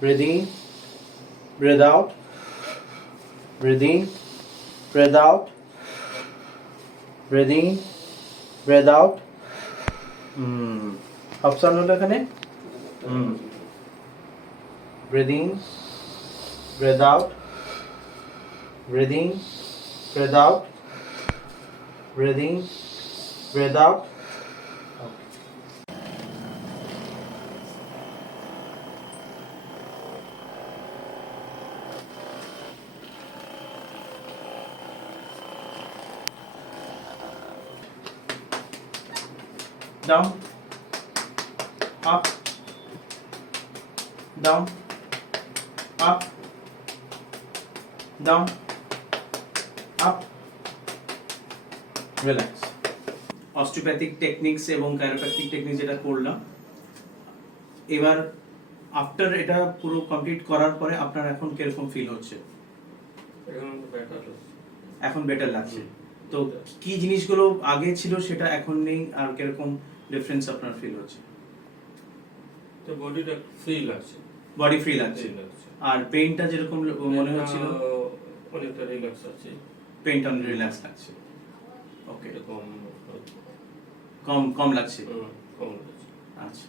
breathe in, breathe out, breathe in, breathe out, breathe in, breathe out. Option হলো এখানে breathe in, breathe out, breathe in, breathe out, breathe in, breathe out. Down, up, down, up, down, up, relax. Osteopathic techniques এবং chiropractic technique যেটা করলাম, এবার after এটা পুরো complete করার পরে আপনার এখন কিরকম ফিল হচ্ছে? এখন বেটার লাগছে। তো কি জিনিসগুলো আগে ছিল সেটা এখন নেই, আর কিরকম ডিফারেন্স আপনার ফিল হচ্ছে? তো বডিটা ফ্রি লাগছে, বডি ফ্রি লাগছে। আর পেইনটা যেরকম মনে হচ্ছিল অনেকটা রিল্যাক্স আছে, পেইনটা অনেক রিল্যাক্স লাগছে। ওকে, কম কম কম লাগছে। কম লাগছে। আচ্ছা।